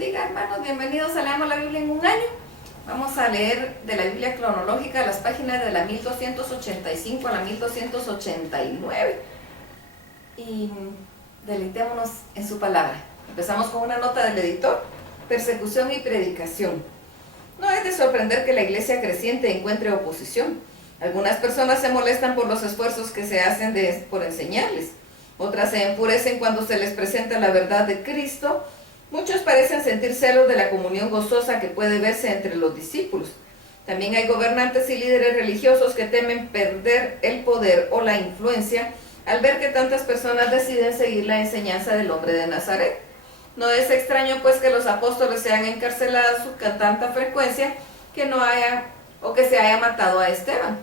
bendiga, hermanos. Bienvenidos a Leamos la Biblia en un año. Vamos a leer de la Biblia cronológica las páginas de la 1285 a la 1289 y deleitémonos en su palabra. Empezamos con una nota del editor: persecución y predicación. No es de sorprender que la iglesia creciente encuentre oposición. Algunas personas se molestan por los esfuerzos que se hacen por enseñarles. Otras se enfurecen cuando se les presenta la verdad de Cristo. Muchos parecen sentir celos de la comunión gozosa que puede verse entre los discípulos. También hay gobernantes y líderes religiosos que temen perder el poder o la influencia al ver que tantas personas deciden seguir la enseñanza del hombre de Nazaret. No es extraño pues que los apóstoles sean encarcelados con tanta frecuencia que se haya matado a Esteban.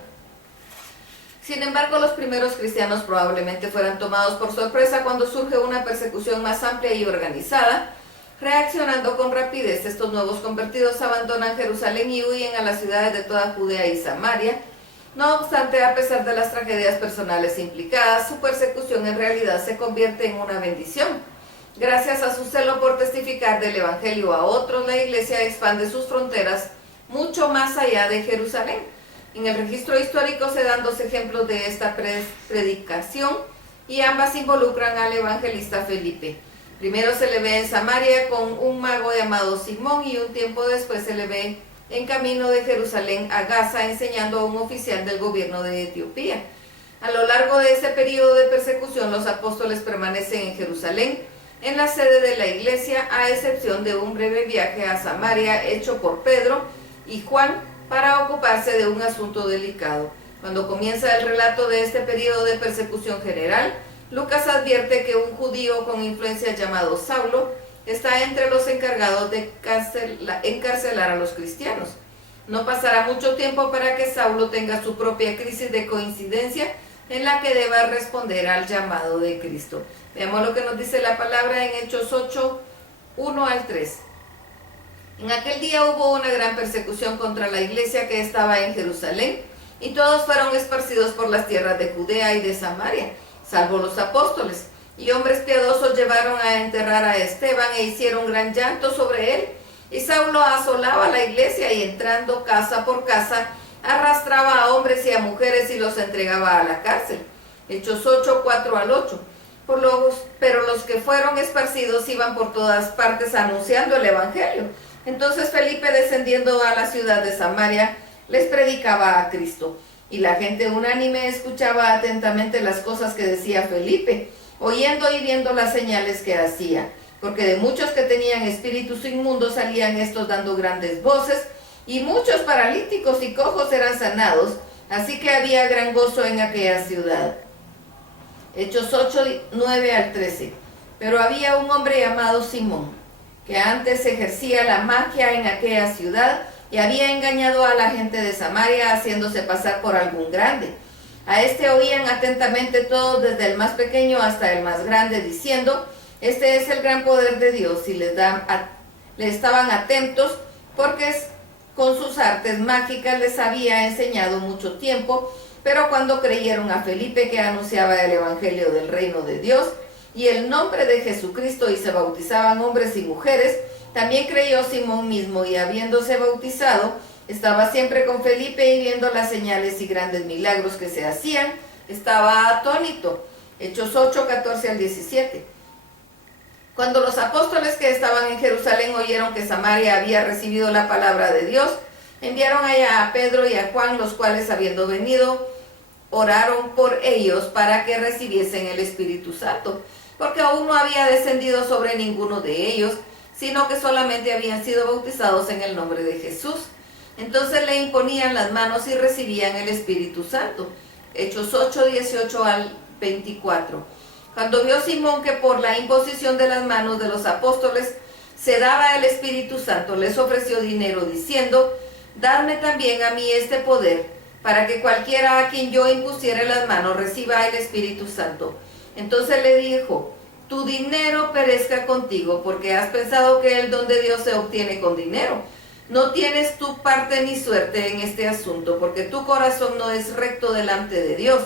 Sin embargo, los primeros cristianos probablemente fueran tomados por sorpresa cuando surge una persecución más amplia y organizada. Reaccionando con rapidez, estos nuevos convertidos abandonan Jerusalén y huyen a las ciudades de toda Judea y Samaria. No obstante, a pesar de las tragedias personales implicadas, su persecución en realidad se convierte en una bendición. Gracias a su celo por testificar del Evangelio a otros, la iglesia expande sus fronteras mucho más allá de Jerusalén. En el registro histórico se dan dos ejemplos de esta predicación y ambas involucran al evangelista Felipe. Primero se le ve en Samaria con un mago llamado Simón y un tiempo después se le ve en camino de Jerusalén a Gaza enseñando a un oficial del gobierno de Etiopía. A lo largo de ese periodo de persecución, los apóstoles permanecen en Jerusalén, en la sede de la iglesia, a excepción de un breve viaje a Samaria hecho por Pedro y Juan para ocuparse de un asunto delicado. Cuando comienza el relato de este periodo de persecución general, Lucas advierte que un judío con influencia llamado Saulo está entre los encargados de encarcelar a los cristianos. No pasará mucho tiempo para que Saulo tenga su propia crisis de coincidencia en la que deba responder al llamado de Cristo. Veamos lo que nos dice la palabra en Hechos 8, 1 al 3. En aquel día hubo una gran persecución contra la iglesia que estaba en Jerusalén, y todos fueron esparcidos por las tierras de Judea y de Samaria, salvo los apóstoles. Y hombres piadosos llevaron a enterrar a Esteban e hicieron gran llanto sobre él. Y Saulo asolaba la iglesia y entrando casa por casa, arrastraba a hombres y a mujeres y los entregaba a la cárcel. Hechos 8, 4 al 8. Pero los que fueron esparcidos iban por todas partes anunciando el evangelio. Entonces Felipe, descendiendo a la ciudad de Samaria, les predicaba a Cristo. Y la gente unánime escuchaba atentamente las cosas que decía Felipe, oyendo y viendo las señales que hacía. Porque de muchos que tenían espíritus inmundos salían estos dando grandes voces, y muchos paralíticos y cojos eran sanados, así que había gran gozo en aquella ciudad. Hechos 8, 9 al 13. Pero había un hombre llamado Simón, que antes ejercía la magia en aquella ciudad, y había engañado a la gente de Samaria, haciéndose pasar por algún grande. A este oían atentamente todos, desde el más pequeño hasta el más grande, diciendo: este es el gran poder de Dios, y le estaban atentos, porque con sus artes mágicas les había enseñado mucho tiempo. Pero cuando creyeron a Felipe, que anunciaba el evangelio del reino de Dios y el nombre de Jesucristo, y se bautizaban hombres y mujeres, también creyó Simón mismo, y habiéndose bautizado, estaba siempre con Felipe, y viendo las señales y grandes milagros que se hacían, estaba atónito. Hechos 8, 14 al 17. Cuando los apóstoles que estaban en Jerusalén oyeron que Samaria había recibido la palabra de Dios, enviaron allá a Pedro y a Juan, los cuales, habiendo venido, oraron por ellos para que recibiesen el Espíritu Santo, porque aún no había descendido sobre ninguno de ellos, sino que solamente habían sido bautizados en el nombre de Jesús. Entonces le imponían las manos y recibían el Espíritu Santo. Hechos 8, 18 al 24. Cuando vio Simón que por la imposición de las manos de los apóstoles se daba el Espíritu Santo, les ofreció dinero, diciendo: dadme también a mí este poder, para que cualquiera a quien yo impusiere las manos reciba el Espíritu Santo. Entonces le dijo: tu dinero perezca contigo, porque has pensado que el don de Dios se obtiene con dinero. No tienes tu parte ni suerte en este asunto, porque tu corazón no es recto delante de Dios.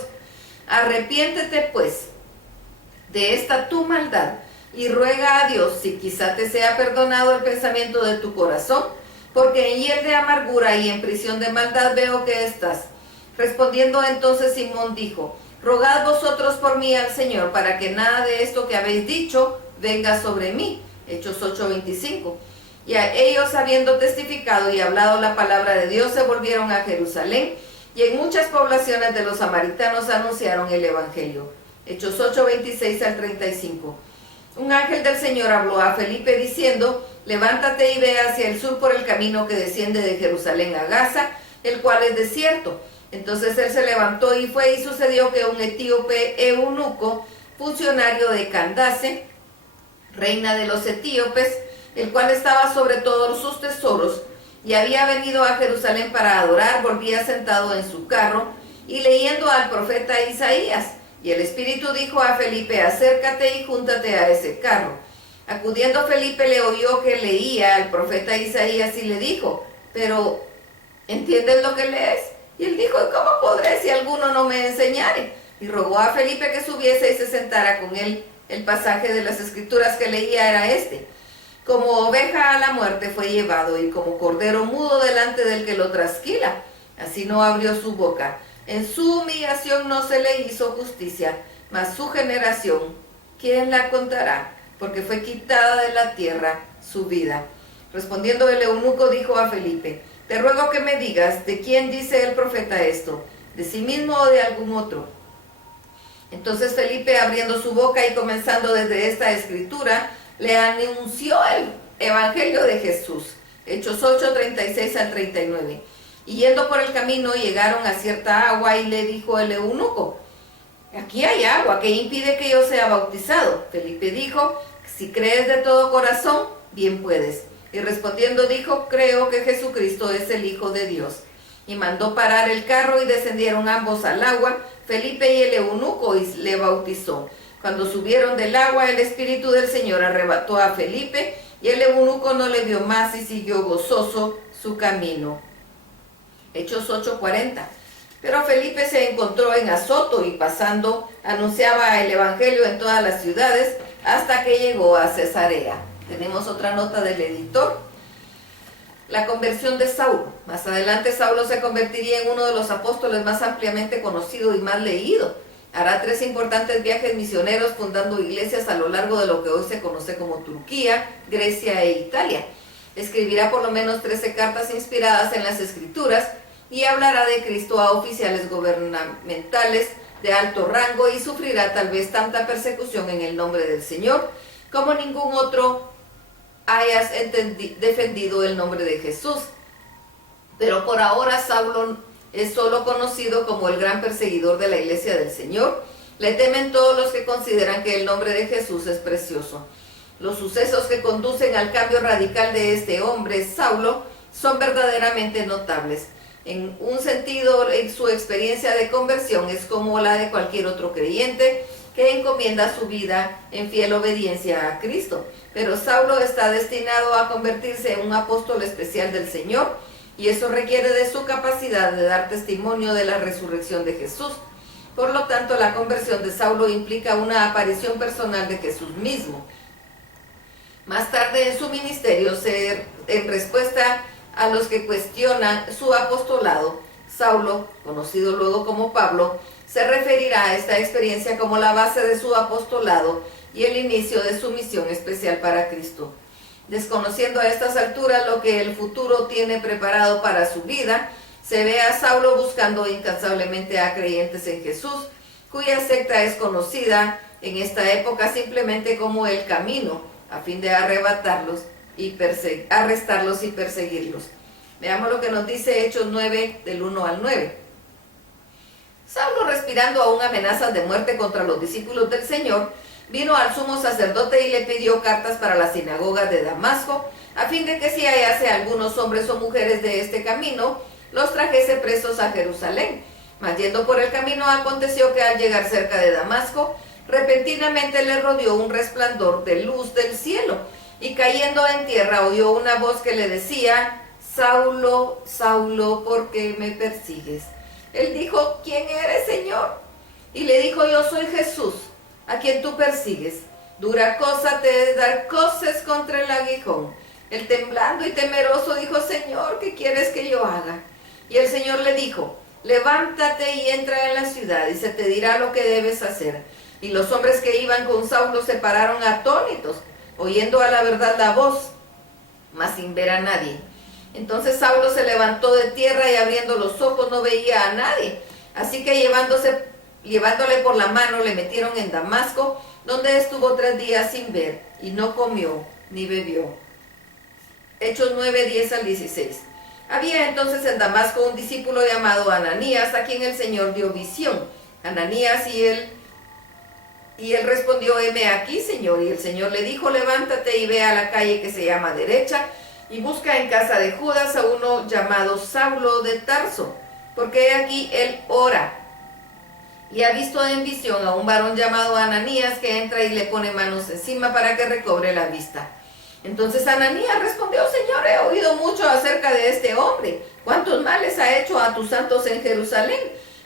Arrepiéntete pues de esta tu maldad, y ruega a Dios si quizá te sea perdonado el pensamiento de tu corazón, porque en hiel de amargura y en prisión de maldad veo que estás. Respondiendo entonces Simón dijo, rogad vosotros por mí al Señor, para que nada de esto que habéis dicho venga sobre mí. Hechos 8:25. Y a ellos, habiendo testificado y hablado la palabra de Dios, se volvieron a Jerusalén, y en muchas poblaciones de los samaritanos anunciaron el evangelio. Hechos 8:26-35. Un ángel del Señor habló a Felipe diciendo, levántate y ve hacia el sur por el camino que desciende de Jerusalén a Gaza, el cual es desierto. Entonces él se levantó y fue, y sucedió que un etíope eunuco, funcionario de Candace, reina de los etíopes, el cual estaba sobre todos sus tesoros, y había venido a Jerusalén para adorar, volvía sentado en su carro, y leyendo al profeta Isaías. Y el Espíritu dijo a Felipe, acércate y júntate a ese carro. Acudiendo Felipe le oyó que leía al profeta Isaías y le dijo, pero ¿entiendes lo que lees? Y él dijo, ¿cómo podré si alguno no me enseñare? Y rogó a Felipe que subiese y se sentara con él. El pasaje de las Escrituras que leía era este: como oveja a la muerte fue llevado, y como cordero mudo delante del que lo trasquila, así no abrió su boca. En su humillación no se le hizo justicia, mas su generación, ¿quién la contará? Porque fue quitada de la tierra su vida. Respondiendo el eunuco dijo a Felipe, te ruego que me digas, ¿de quién dice el profeta esto? ¿De sí mismo o de algún otro? Entonces Felipe, abriendo su boca y comenzando desde esta escritura, le anunció el evangelio de Jesús. Hechos 8:36-39. Y yendo por el camino llegaron a cierta agua, y le dijo el eunuco, aquí hay agua, ¿qué impide que yo sea bautizado? Felipe dijo, si crees de todo corazón, bien puedes. Y respondiendo dijo, creo que Jesucristo es el Hijo de Dios. Y mandó parar el carro, y descendieron ambos al agua, Felipe y el eunuco, y le bautizó. Cuando subieron del agua, el Espíritu del Señor arrebató a Felipe, y el eunuco no le vio más, y siguió gozoso su camino. Hechos 8:40. Pero Felipe se encontró en Azoto, y pasando anunciaba el evangelio en todas las ciudades hasta que llegó a Cesarea. Tenemos otra nota del editor. La conversión de Saulo. Más adelante Saulo se convertiría en uno de los apóstoles más ampliamente conocido y más leído. Hará 3 importantes viajes misioneros fundando iglesias a lo largo de lo que hoy se conoce como Turquía, Grecia e Italia. Escribirá por lo menos 13 cartas inspiradas en las Escrituras, y hablará de Cristo a oficiales gubernamentales de alto rango, y sufrirá tal vez tanta persecución en el nombre del Señor como ningún otro haya defendido el nombre de Jesús. Pero por ahora Saulo es solo conocido como el gran perseguidor de la iglesia del Señor. Le temen todos los que consideran que el nombre de Jesús es precioso. Los sucesos que conducen al cambio radical de este hombre, Saulo, son verdaderamente notables. En un sentido, en su experiencia de conversión es como la de cualquier otro creyente que encomienda su vida en fiel obediencia a Cristo. Pero Saulo está destinado a convertirse en un apóstol especial del Señor, y eso requiere de su capacidad de dar testimonio de la resurrección de Jesús. Por lo tanto, la conversión de Saulo implica una aparición personal de Jesús mismo. Más tarde en su ministerio, en respuesta a los que cuestionan su apostolado, Saulo, conocido luego como Pablo, se referirá a esta experiencia como la base de su apostolado y el inicio de su misión especial para Cristo. Desconociendo a estas alturas lo que el futuro tiene preparado para su vida, se ve a Saulo buscando incansablemente a creyentes en Jesús, cuya secta es conocida en esta época simplemente como el Camino, a fin de arrestarlos y perseguirlos. Veamos lo que nos dice Hechos 9, del 1 al 9. Saulo, respirando aún amenazas de muerte contra los discípulos del Señor, vino al sumo sacerdote y le pidió cartas para las sinagogas de Damasco, a fin de que si hallase algunos hombres o mujeres de este camino, los trajese presos a Jerusalén. Mas yendo por el camino, aconteció que al llegar cerca de Damasco, repentinamente le rodeó un resplandor de luz del cielo, y cayendo en tierra oyó una voz que le decía, Saulo, Saulo, ¿por qué me persigues? Él dijo, ¿quién eres, Señor? Y le dijo, yo soy Jesús, a quien tú persigues. Dura cosa te es dar coces contra el aguijón. Él temblando y temeroso dijo, Señor, ¿qué quieres que yo haga? Y el Señor le dijo, levántate y entra en la ciudad y se te dirá lo que debes hacer. Y los hombres que iban con Saulo se pararon atónitos, oyendo a la verdad la voz, mas sin ver a nadie. Entonces Saulo se levantó de tierra y abriendo los ojos no veía a nadie. Así que llevándole por la mano le metieron en Damasco, donde estuvo 3 días sin ver, y no comió ni bebió. Hechos 9, 10 al 16. Había entonces en Damasco un discípulo llamado Ananías, a quien el Señor dio visión. Ananías y él respondió, heme aquí, Señor. Y el Señor le dijo, levántate y ve a la calle que se llama Derecha, y busca en casa de Judas a uno llamado Saulo de Tarso, porque he aquí él ora. Y ha visto en visión a un varón llamado Ananías que entra y le pone manos encima para que recobre la vista. Entonces Ananías respondió, Señor, he oído mucho acerca de este hombre, cuántos males ha hecho a tus santos en Jerusalén,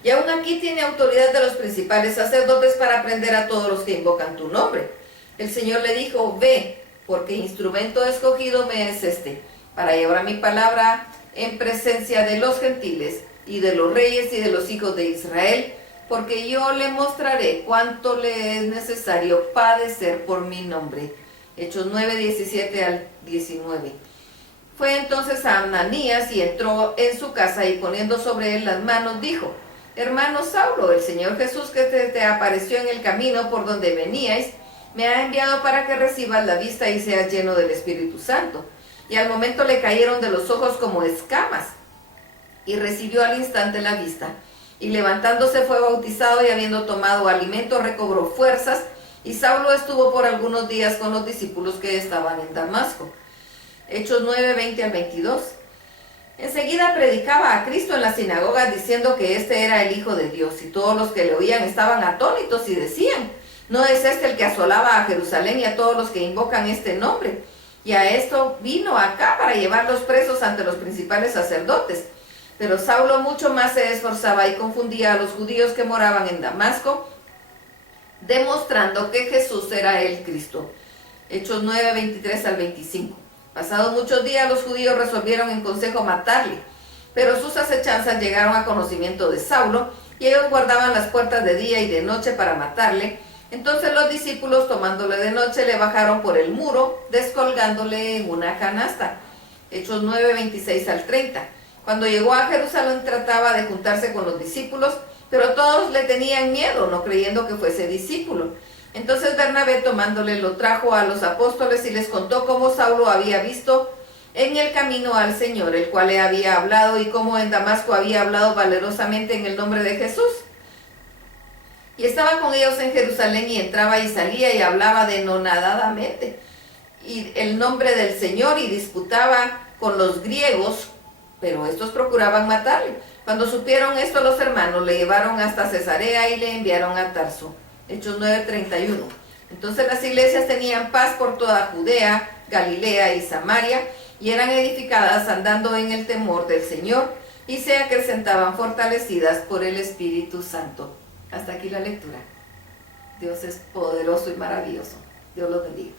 y aún aquí tiene autoridad de los principales sacerdotes para prender a todos los que invocan tu nombre. El Señor le dijo, ve, porque instrumento escogido me es este, para llevar mi palabra en presencia de los gentiles, y de los reyes y de los hijos de Israel, porque yo le mostraré cuánto le es necesario padecer por mi nombre. Hechos 9, 17 al 19. Fue entonces a Ananías y entró en su casa y poniendo sobre él las manos dijo, hermano Saulo, el Señor Jesús que te apareció en el camino por donde veníais, me ha enviado para que recibas la vista y seas lleno del Espíritu Santo. Y al momento le cayeron de los ojos como escamas, y recibió al instante la vista. Y levantándose fue bautizado, y habiendo tomado alimento recobró fuerzas, y Saulo estuvo por algunos días con los discípulos que estaban en Damasco. Hechos 9, 20 al 22. Enseguida predicaba a Cristo en las sinagogas diciendo que este era el Hijo de Dios, y todos los que le oían estaban atónitos y decían, ¿no es este el que asolaba a Jerusalén y a todos los que invocan este nombre? Y a esto vino acá para llevarlos presos ante los principales sacerdotes. Pero Saulo mucho más se esforzaba y confundía a los judíos que moraban en Damasco, demostrando que Jesús era el Cristo. Hechos 9, 23 al 25. Pasados muchos días los judíos resolvieron en consejo matarle, pero sus acechanzas llegaron a conocimiento de Saulo, y ellos guardaban las puertas de día y de noche para matarle. Entonces los discípulos, tomándole de noche, le bajaron por el muro, descolgándole en una canasta. Hechos 9, 26 al 30. Cuando llegó a Jerusalén trataba de juntarse con los discípulos, pero todos le tenían miedo, no creyendo que fuese discípulo. Entonces Bernabé, tomándole, lo trajo a los apóstoles y les contó cómo Saulo había visto en el camino al Señor, el cual le había hablado, y cómo en Damasco había hablado valerosamente en el nombre de Jesús. Y estaba con ellos en Jerusalén, y entraba y salía y hablaba denonadadamente y el nombre del Señor, y disputaba con los griegos, pero estos procuraban matarle. Cuando supieron esto, los hermanos le llevaron hasta Cesarea y le enviaron a Tarso. Hechos 9:31. Entonces las iglesias tenían paz por toda Judea, Galilea y Samaria, y eran edificadas andando en el temor del Señor, y se acrecentaban fortalecidas por el Espíritu Santo. Hasta aquí la lectura. Dios es poderoso y maravilloso. Dios los bendiga.